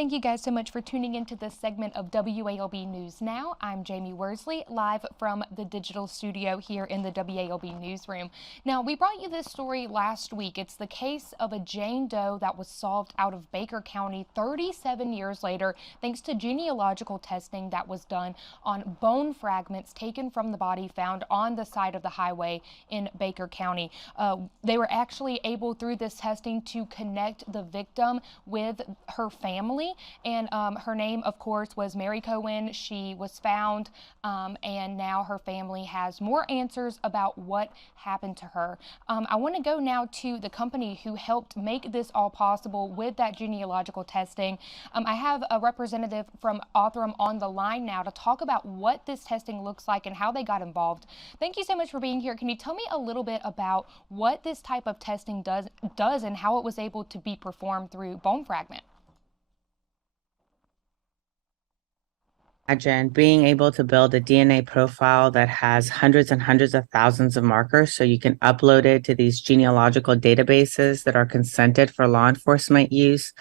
Thank you guys so much for tuning into this segment of WALB News Now. I'm Jamie Worsley, live from the digital studio here in the WALB newsroom. Now, we brought you this story last week. It's the case of a Jane Doe that was solved out of Baker County 37 years later, thanks to genealogical testing that was done on bone fragments taken from the body found on the side of the highway in Baker County. They were actually able, through this testing, to connect the victim with her family. And her name, of course, was Mary Cowan. She was found, and now her family has more answers about what happened to her. I want to go now to the company who helped make this all possible with that genealogical testing. I have a representative from Othram on the line now to talk about what this testing looks like and how they got involved. Thank you so much for being here. Can you tell me a little bit about what this type of testing does and how it was able to be performed through bone fragment? Imagine being able to build a DNA profile that has hundreds and hundreds of thousands of markers so you can upload it to these genealogical databases that are consented for law enforcement use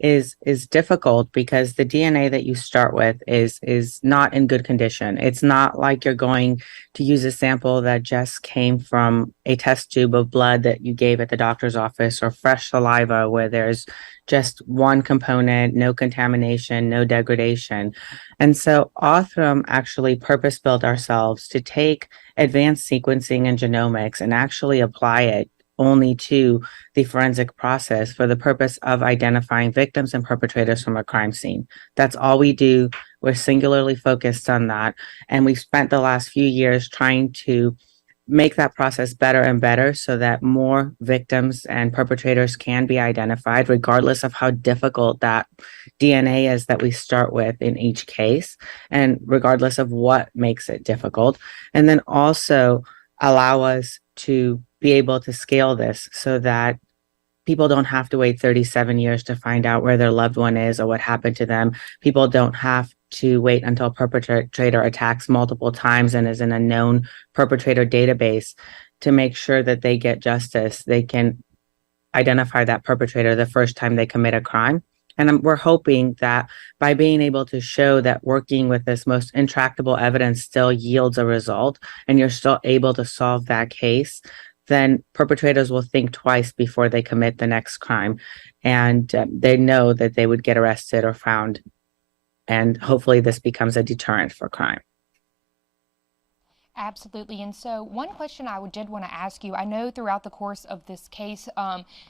is difficult because the DNA that you start with is not in good condition. It's not like you're going to use a sample that just came from a test tube of blood that you gave at the doctor's office or fresh saliva where there's just one component, no contamination, no degradation. And so Othram actually purpose-built ourselves to take advanced sequencing and genomics and actually apply it only to the forensic process for the purpose of identifying victims and perpetrators from a crime scene. That's all we do. We're singularly focused on that. And we've spent the last few years trying to make that process better and better so that more victims and perpetrators can be identified, regardless of how difficult that DNA is that we start with in each case, and regardless of what makes it difficult. And then also allow us to be able to scale this so that people don't have to wait 37 years to find out where their loved one is or what happened to them. People don't have to wait until perpetrator attacks multiple times and is in a known perpetrator database to make sure that they get justice. They can identify that perpetrator the first time they commit a crime. And we're hoping that by being able to show that working with this most intractable evidence still yields a result and you're still able to solve that case, then perpetrators will think twice before they commit the next crime. And they know that they would get arrested or found. And hopefully this becomes a deterrent for crime. Absolutely. And so one question I did want to ask you, I know throughout the course of this case,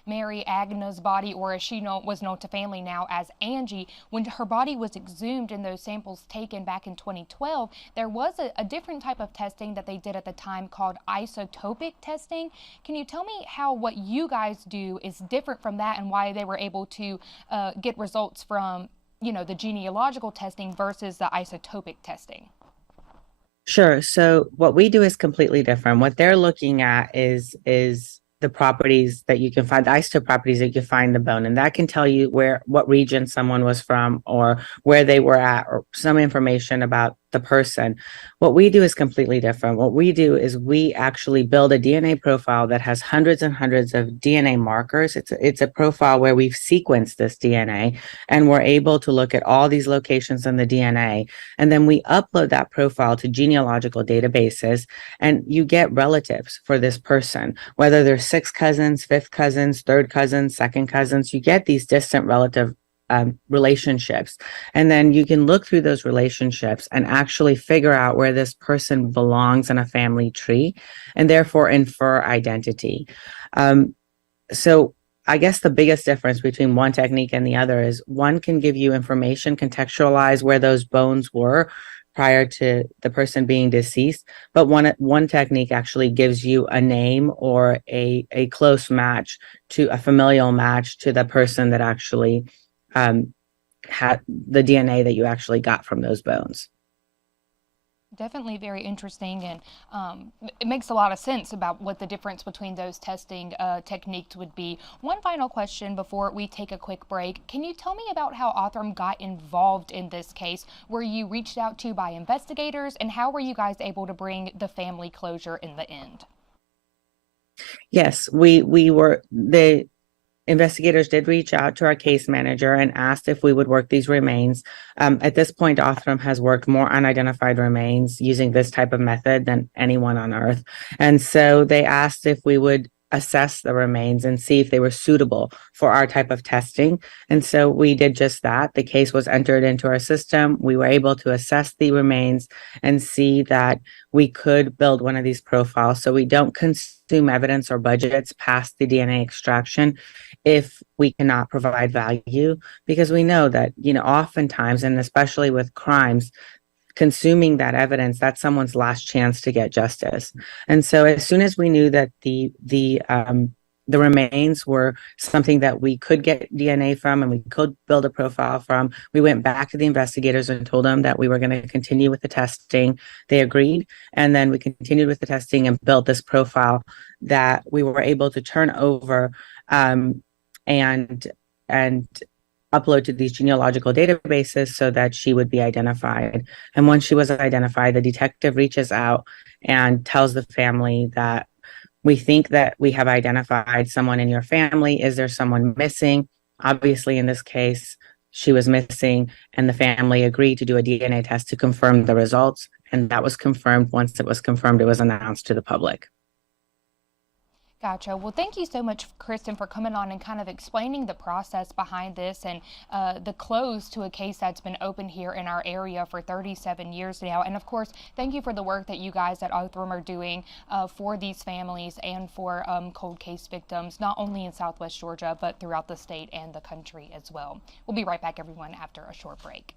Mary Anga's body, or as she was known to family now as Angie, when her body was exhumed and those samples taken back in 2012, there was a different type of testing that they did at the time called isotopic testing. Can you tell me how what you guys do is different from that and why they were able to get results from, the genealogical testing versus the isotopic testing? Sure. So what we do is completely different. What they're looking at is the properties that you can find, the isotope properties that you can find in the bone, and that can tell you what region someone was from or where they were at or some information about the person. What we do is completely different. What we do is we actually build a DNA profile that has hundreds and hundreds of DNA markers. It's a profile where we've sequenced this DNA and we're able to look at all these locations in the DNA. And then we upload that profile to genealogical databases and you get relatives for this person, whether they're sixth cousins, fifth cousins, third cousins, second cousins, you get these distant relative relationships. And then you can look through those relationships and actually figure out where this person belongs in a family tree and therefore infer identity. So I guess the biggest difference between one technique and the other is one can give you information, contextualize where those bones were prior to the person being deceased, but one technique actually gives you a name or a close match to a familial match to the person that actually had the DNA that you actually got from those bones. Definitely very interesting, and it makes a lot of sense about what the difference between those testing techniques would be. One final question before we take a quick break. Can you tell me about how Othram got involved in this case? Were you reached out to by investigators, and how were you guys able to bring the family closure in the end? Yes, we were investigators did reach out to our case manager and asked if we would work these remains. At this point, Othram has worked more unidentified remains using this type of method than anyone on earth. And so they asked if we would assess the remains and see if they were suitable for our type of testing. And so we did just that. The case was entered into our system. We were able to assess the remains and see that we could build one of these profiles so we don't consume evidence or budgets past the DNA extraction if we cannot provide value, because we know that, oftentimes, and especially with crimes, consuming that evidence, that's someone's last chance to get justice. And so as soon as we knew that the remains were something that we could get DNA from and we could build a profile from, we went back to the investigators and told them that we were going to continue with the testing. They agreed. And then we continued with the testing and built this profile that we were able to turn over and upload to these genealogical databases so that she would be identified. And once she was identified, the detective reaches out and tells the family that we think that we have identified someone in your family. Is there someone missing? Obviously, in this case, she was missing, and the family agreed to do a DNA test to confirm the results. And that was confirmed. Once it was confirmed, it was announced to the public. Gotcha. Well, thank you so much, Kristen, for coming on and kind of explaining the process behind this and the close to a case that's been open here in our area for 37 years now. And of course, thank you for the work that you guys at Othram are doing for these families and for cold case victims, not only in Southwest Georgia, but throughout the state and the country as well. We'll be right back, everyone, after a short break.